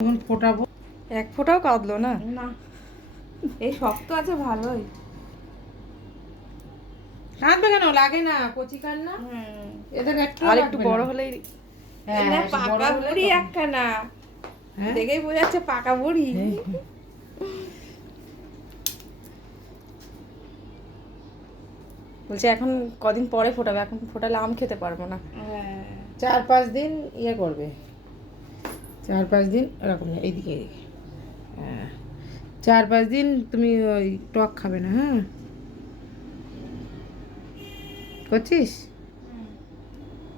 এখন ফোটাবো। এক ফোঁটাও কাঁদলো না। না, এই শক্ত আছে ভালোই। কাঁদবে কেন? লাগে না, কচি কান না, এদের একটু আর একটু বড় হলেই হ্যাঁ না, একটু বড় পাকা হলে বুড়ি তখন- একখানা। হ্যাঁ? দেখেই বোঝা যাচ্ছে পাকা বুড়ি। হ্যাঁ, হ্যাঁ। বলছে এখন কদিন পরে ফোটাবে, এখন ফোটালে আম খেতে পারবো না। হ্যাঁ। 4-5 দিন ইয়ে করবে, 4-5 দিন এরকম এইদিকে এইদিকে, হ্যাঁ 4-5 দিন তুমি ওই টক খাবে না। হ্যাঁ করছিস?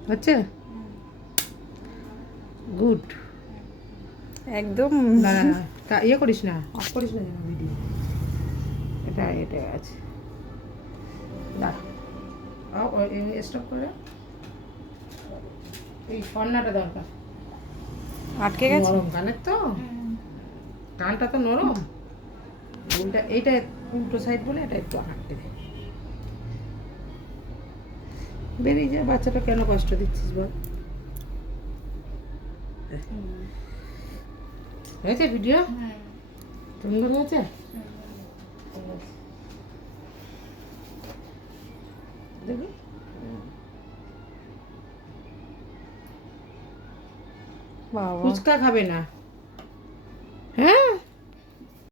হচ্ছে গুড। একদম না না না, ইয়ে করিস না, অফ করিস না যেন ভিডিও। এটা এটা আছে না, স্টপ করে রাখ। এই কর্নাটা দরকার, আটকে গেছে। নরম কানের তো, কানটা তো নরম। উল্টা এইটা উল্টো সাইড বলে এটা একটু আটকে দে, বেরিয়ে যায়। বাচ্চাটা কেন কষ্ট দিচ্ছিস বল? হয়েছে ভিডিও? সুন্দর হয়েছে। দেখি বাবা ফুচকা খাবে না, হ্যাঁ